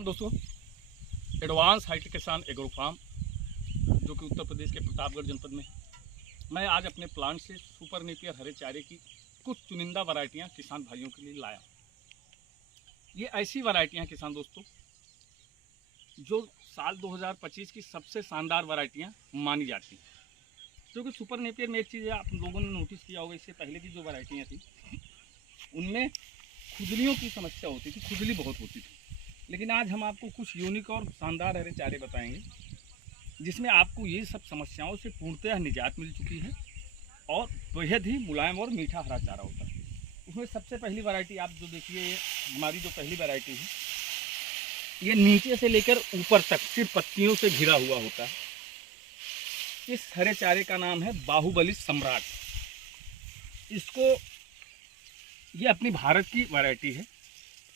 दोस्तों, advance hi tech किसान agro farm जो कि उत्तर प्रदेश के प्रतापगढ़ जनपद में है। मैं आज अपने प्लांट से सुपर नेपियर हरे चारे की कुछ चुनिंदा वैरायटियां किसान भाइयों के लिए लाया। ये ऐसी वैरायटियां किसान दोस्तों जो साल 2025 की सबसे शानदार वैरायटियां मानी जाती हैं। क्योंकि सुपर नेपियर में एक चीज़ आप लोगों ने नोटिस किया होगा, इससे पहले की जो वैरायटियाँ थी उनमें खुजलियों की समस्या होती थी, खुजली बहुत होती थी। लेकिन आज हम आपको कुछ यूनिक और शानदार हरे चारे बताएंगे जिसमें आपको ये सब समस्याओं से पूर्णतः निजात मिल चुकी है और बेहद ही मुलायम और मीठा हरा चारा होता है। उसमें सबसे पहली वैरायटी आप जो देखिए, हमारी जो पहली वैरायटी है ये नीचे से लेकर ऊपर तक सिर्फ पत्तियों से घिरा हुआ होता है। इस हरे चारे का नाम है बाहुबली सम्राट। इसको ये अपनी भारत की वैरायटी है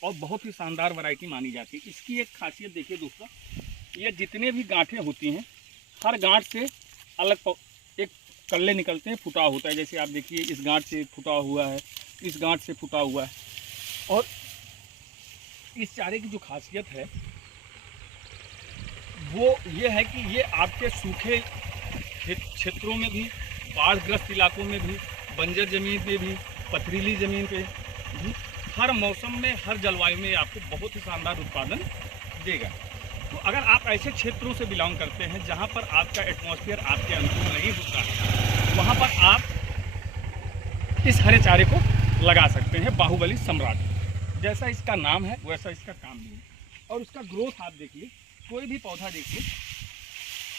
और बहुत ही शानदार वैरायटी मानी जाती है। इसकी एक खासियत देखिए दोस्तों, ये जितने भी गांठें होती हैं हर गांठ से अलग एक कल्ले निकलते हैं, फुटा होता है। जैसे आप देखिए इस गांठ से फुटा हुआ है, इस गांठ से फुटा हुआ है। और इस चारे की जो खासियत है वो ये है कि ये आपके सूखे क्षेत्रों में भी, बाढ़ग्रस्त इलाकों में भी, बंजर ज़मीन पे भी, पथरीली ज़मीन पे भी, हर मौसम में, हर जलवायु में आपको बहुत ही शानदार उत्पादन देगा। तो अगर आप ऐसे क्षेत्रों से बिलोंग करते हैं जहां पर आपका एटमॉस्फेयर आपके अनुकूल नहीं होता है, वहां पर आप इस हरे चारे को लगा सकते हैं। बाहुबली सम्राट जैसा इसका नाम है वैसा इसका काम भी है। और उसका ग्रोथ आप देखिए, कोई भी पौधा देखिए,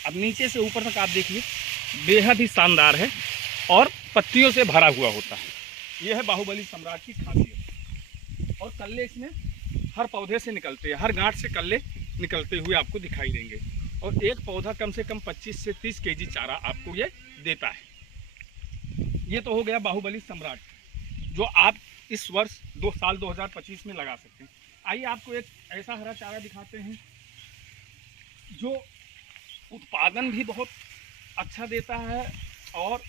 अब नीचे से ऊपर तक आप देखिए, बेहद ही शानदार है और पत्तियों से भरा हुआ होता है। यह है बाहुबली सम्राट की खासियत। और कल्ले इसमें हर पौधे से निकलते हैं, हर गांठ से कल्ले निकलते हुए आपको दिखाई देंगे। और एक पौधा कम से कम 25 से 30 केजी चारा आपको ये देता है। ये तो हो गया बाहुबली सम्राट जो आप इस वर्ष 2025 में लगा सकते हैं। आइए आपको एक ऐसा हरा चारा दिखाते हैं जो उत्पादन भी बहुत अच्छा देता है और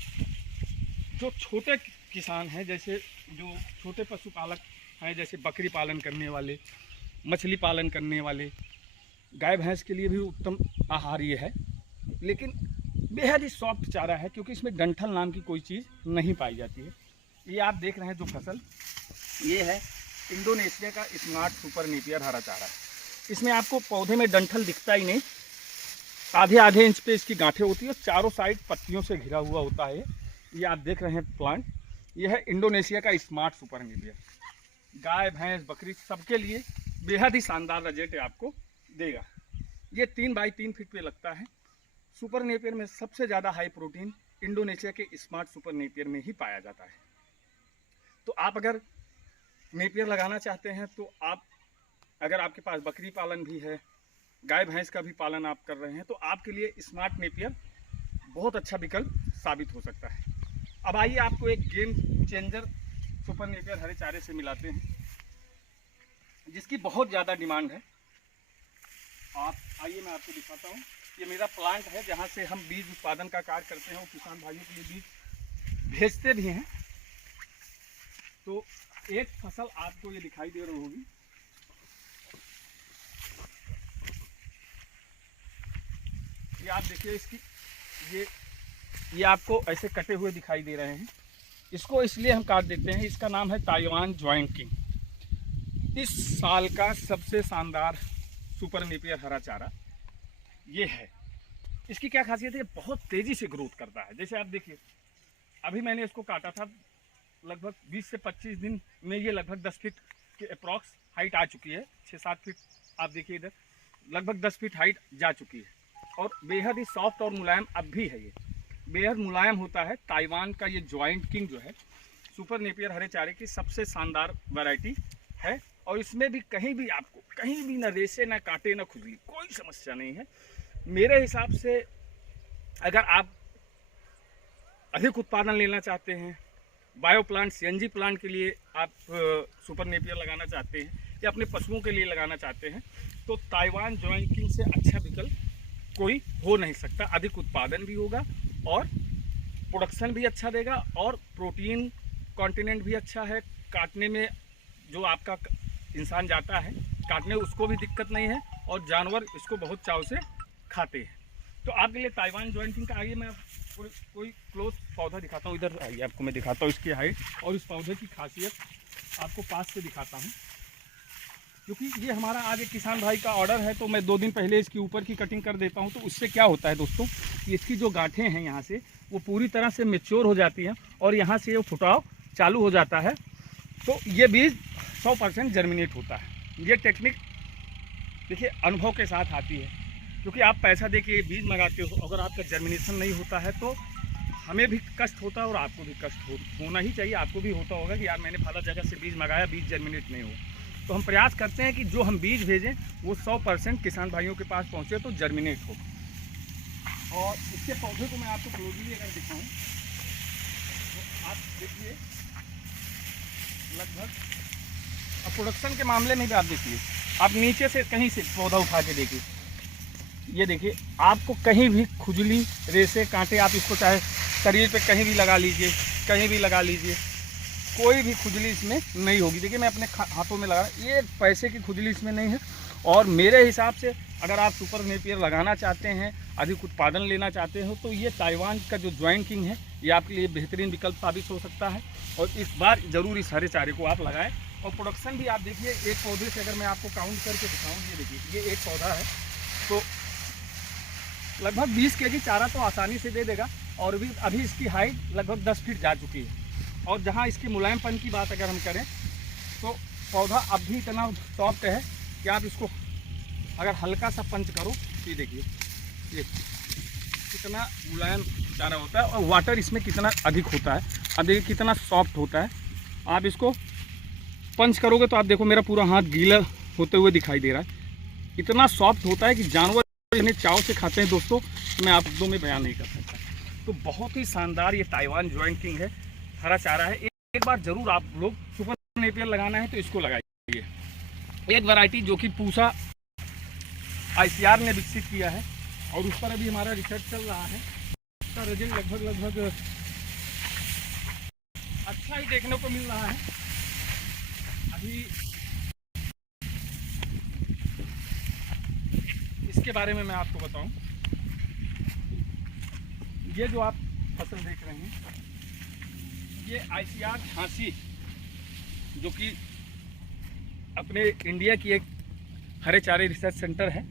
जो छोटे किसान हैं, जैसे जो छोटे पशुपालक हैं, जैसे बकरी पालन करने वाले, मछली पालन करने वाले, गाय भैंस के लिए भी उत्तम आहार ये है। लेकिन बेहद ही सॉफ्ट चारा है क्योंकि इसमें डंठल नाम की कोई चीज़ नहीं पाई जाती है। ये आप देख रहे हैं जो फसल, ये है इंडोनेशिया का स्मार्ट सुपर नेपियर हरा चारा। इसमें आपको पौधे में डंठल दिखता ही नहीं, आधे इंच पे इसकी गांठें होती है, चारों साइड पत्तियों से घिरा हुआ होता है। ये आप देख रहे हैं प्लांट, यह है इंडोनेशिया का स्मार्ट सुपर नेपियर। गाय भैंस बकरी सबके लिए बेहद ही शानदार रिजल्ट आपको देगा। ये 3 बाई 3 फीट पे लगता है। सुपर नेपियर में सबसे ज़्यादा हाई प्रोटीन इंडोनेशिया के स्मार्ट सुपर नेपियर में ही पाया जाता है। तो आप अगर नेपियर लगाना चाहते हैं तो आप, अगर आपके पास बकरी पालन भी है, गाय भैंस का भी पालन आप कर रहे हैं, तो आपके लिए स्मार्ट नेपियर बहुत अच्छा विकल्प साबित हो सकता है। अब आइए आपको एक गेम चेंजर सुपर नेपियर हरे चारे से मिलाते हैं जिसकी बहुत ज़्यादा डिमांड है। आप आइए मैं आपको दिखाता हूँ। ये मेरा प्लांट है जहाँ से हम बीज उत्पादन का कार्य करते हैं और किसान भाइयों के लिए बीज भेजते भी हैं। तो एक फसल आपको ये दिखाई दे रही होगी, ये आप देखिए इसकी, ये आपको ऐसे कटे हुए दिखाई दे रहे हैं। इसको इसलिए हम काट देते हैं, इसका नाम है ताइवान जॉइंट किंग। इस साल का सबसे शानदार सुपर नेपियर हरा चारा ये है। इसकी क्या खासियत है, बहुत तेज़ी से ग्रोथ करता है। जैसे आप देखिए, अभी मैंने इसको काटा था, लगभग 20 से 25 दिन में ये लगभग 10 फीट के अप्रॉक्स हाइट आ चुकी है। 6-7 फीट आप देखिए इधर, लगभग 10 फीट हाइट जा चुकी है। और बेहद ही सॉफ्ट और मुलायम अब भी है, ये बेहद मुलायम होता है। ताइवान का ये जॉइंट किंग जो है सुपर नेपियर हरे चारे की सबसे शानदार वैरायटी है। और इसमें भी कहीं भी आपको कहीं भी ना रेसे, ना कांटे, ना खुजली, कोई समस्या नहीं है। मेरे हिसाब से अगर आप अधिक उत्पादन लेना चाहते हैं, बायो प्लांट, सीएनजी प्लांट के लिए आप सुपर नेपियर लगाना चाहते हैं या अपने पशुओं के लिए लगाना चाहते हैं, तो ताइवान जॉइंट किंग से अच्छा विकल्प कोई हो नहीं सकता। अधिक उत्पादन भी होगा और प्रोडक्शन भी अच्छा देगा और प्रोटीन कंटेंट भी अच्छा है। काटने में जो आपका इंसान जाता है काटने उसको भी दिक्कत नहीं है और जानवर इसको बहुत चाव से खाते हैं। तो आपके लिए ताइवान जॉइंटिंग का आगे मैं कोई क्लोज पौधा दिखाता हूँ। इधर आइए, आपको मैं दिखाता हूँ इसकी हाइट और इस पौधे की खासियत आपको पास से दिखाता हूँ। क्योंकि ये हमारा आज एक किसान भाई का ऑर्डर है, तो मैं 2 दिन पहले इसकी ऊपर की कटिंग कर देता हूँ। तो उससे क्या होता है दोस्तों, इसकी जो गांठें हैं यहाँ से वो पूरी तरह से मैच्योर हो जाती हैं और यहाँ से ये फुटाव चालू हो जाता है। तो ये बीज 100% जर्मिनेट होता है। ये टेक्निक देखिए अनुभव के साथ आती है, क्योंकि आप पैसा दे के बीज मंगाते हो, अगर आपका जर्मिनेशन नहीं होता है तो हमें भी कष्ट होता है और आपको भी कष्ट होना ही चाहिए। आपको भी होता होगा कि यार मैंने फला जगह से बीज मंगाया, बीज जर्मिनेट नहीं हो। तो हम प्रयास करते हैं कि जो हम बीज भेजें वो 100% किसान भाइयों के पास पहुँचे तो जर्मिनेट हो। और इसके पौधे को मैं आपको क्लोजली अगर दिखाऊँ तो आप देखिए लगभग, अब प्रोडक्शन के मामले में भी आप देखिए, आप नीचे से कहीं से पौधा उठा के देखिए, ये देखिए आपको कहीं भी खुजली, रेसे, कांटे, आप इसको चाहे शरीर पे कहीं भी लगा लीजिए, कहीं भी लगा लीजिए, कोई भी खुजली इसमें नहीं होगी। देखिए मैं अपने हाथों में लगा, ये पैसे की खुजली इसमें नहीं है। और मेरे हिसाब से अगर आप सुपर नेपियर लगाना चाहते हैं, अधिक उत्पादन लेना चाहते हो, तो ये ताइवान का जो जॉइंट किंग है ये आपके लिए बेहतरीन विकल्प साबित हो सकता है। और इस बार ज़रूर इस हरे चारे को आप लगाएं। और प्रोडक्शन भी आप देखिए, एक पौधे से अगर मैं आपको काउंट करके दिखाऊँ, ये देखिए ये एक पौधा है तो लगभग 20 kg चारा तो आसानी से दे देगा। और भी अभी इसकी हाइट लगभग 10 फीट जा चुकी है। और जहाँ इसकी मुलायमपन की बात अगर हम करें तो पौधा अब भी इतना सॉफ्ट है कि आप इसको अगर हल्का सा पंच करो, ये देखिए ये कितना मुलायम चारा होता है और वाटर इसमें कितना अधिक होता है। अब देखिए कितना सॉफ्ट होता है। आप इसको पंच करोगे तो आप देखो मेरा पूरा हाथ गीला होते हुए दिखाई दे रहा है। इतना सॉफ्ट होता है कि जानवर इन्हें चाव से खाते हैं दोस्तों, तो मैं आप दो में बयान नहीं कर सकता। तो बहुत ही शानदार ये ताइवान जॉइंट किंग है, हरा चारा है। एक बार ज़रूर आप लोग सुपर नेपियर लगाना है तो इसको लगाइए। एक वैरायटी जो कि पूसा ICR ने विकसित किया है और उस पर अभी हमारा रिसर्च चल रहा है। उसका रिजल्ट लगभग अच्छा ही देखने को मिल रहा है। अभी इसके बारे में मैं आपको बताऊं, ये जो आप फसल देख रहे हैं ये ICR झांसी, जो कि अपने इंडिया की एक हरे चारे रिसर्च सेंटर है,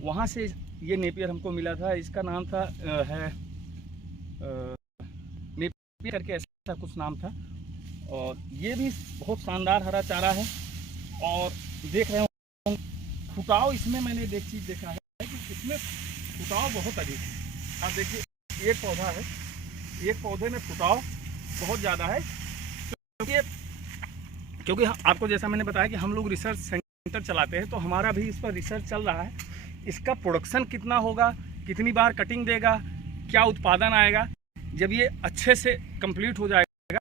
वहाँ से ये नेपियर हमको मिला था। इसका नाम था नेपियर करके ऐसा कुछ नाम था। और ये भी बहुत शानदार हरा चारा है। और देख रहे हो फुटाव इसमें मैंने एक चीज़ देखा है कि इसमें फुटाव बहुत अधिक है। आप देखिए एक पौधा है, एक पौधे में फुटाव बहुत ज़्यादा है। क्योंकि आपको जैसा मैंने बताया कि हम लोग रिसर्च सेंटर चलाते हैं, तो हमारा भी इस पर रिसर्च चल रहा है। इसका प्रोडक्शन कितना होगा, कितनी बार कटिंग देगा, क्या उत्पादन आएगा, जब ये अच्छे से कंप्लीट हो जाएगा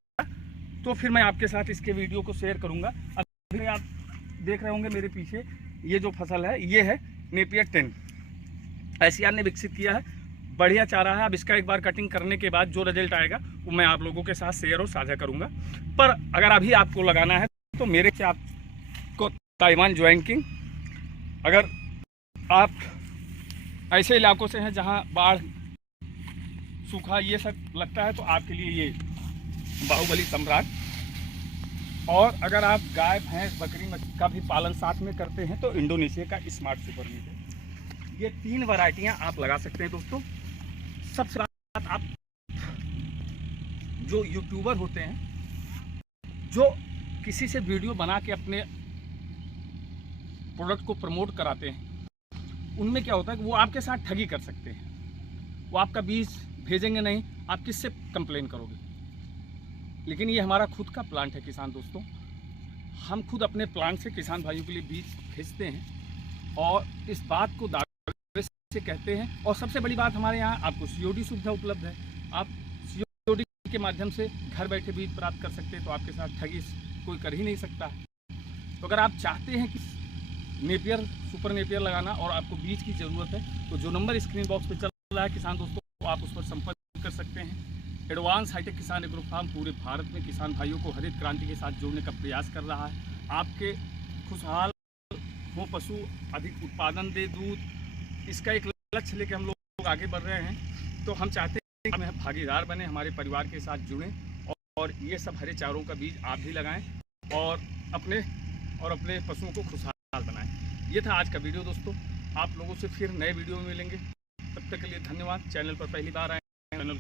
तो फिर मैं आपके साथ इसके वीडियो को शेयर करूंगा। अभी आप देख रहे होंगे मेरे पीछे ये जो फसल है ये है नेपियर 10, ICR ने विकसित किया है। बढ़िया चारा है। अब इसका एक बार कटिंग करने के बाद जो रिजल्ट आएगा वो मैं आप लोगों के साथ शेयर और साझा करूंगा। पर अगर अभी आपको लगाना है तो मेरे से आपको ताइवान जॉइंट किंग, अगर आप ऐसे इलाकों से हैं जहां बाढ़, सूखा ये सब लगता है, तो आपके लिए ये बाहुबली सम्राट। और अगर आप गाय, भैंस, बकरी का भी पालन साथ में करते हैं तो इंडोनेशिया का स्मार्ट सुपर मीट। ये 3 वैरायटियां आप लगा सकते हैं दोस्तों। सबसे बात, आप जो यूट्यूबर होते हैं, जो किसी से वीडियो बना के अपने प्रोडक्ट को प्रमोट कराते हैं, उनमें क्या होता है कि वो आपके साथ ठगी कर सकते हैं। वो आपका बीज भेजेंगे नहीं, आप किससे कंप्लेन करोगे। लेकिन ये हमारा खुद का प्लांट है किसान दोस्तों, हम खुद अपने प्लांट से किसान भाइयों के लिए बीज भेजते हैं और इस बात को दावे से कहते हैं। और सबसे बड़ी बात, हमारे यहाँ आपको COD सुविधा उपलब्ध है। आप COD के माध्यम से घर बैठे बीज प्राप्त कर सकते हैं, तो आपके साथ ठगी कोई कर ही नहीं सकता। तो अगर आप चाहते हैं कि नेपियर, सुपर नेपियर लगाना और आपको बीज की ज़रूरत है, तो जो नंबर स्क्रीन बॉक्स पे चल रहा है किसान दोस्तों, तो आप उस पर संपर्क कर सकते हैं। एडवांस हाईटेक किसान एग्रो फार्म पूरे भारत में किसान भाइयों को हरित क्रांति के साथ जोड़ने का प्रयास कर रहा है। आपके खुशहाल वो पशु अधिक उत्पादन दे, दूध, इसका एक लक्ष्य लेकर हम लोग आगे बढ़ रहे हैं। तो हम चाहते हैं कि हम भागीदार बने, हमारे परिवार के साथ जुड़ें और ये सब हरे चारों का बीज आप भी लगाएं और अपने पशुओं को खुशहाल बनाएं। ये था आज का वीडियो दोस्तों। आप लोगों से फिर नए वीडियो में मिलेंगे। तब तक के लिए धन्यवाद। चैनल पर पहली बार आए, चैनल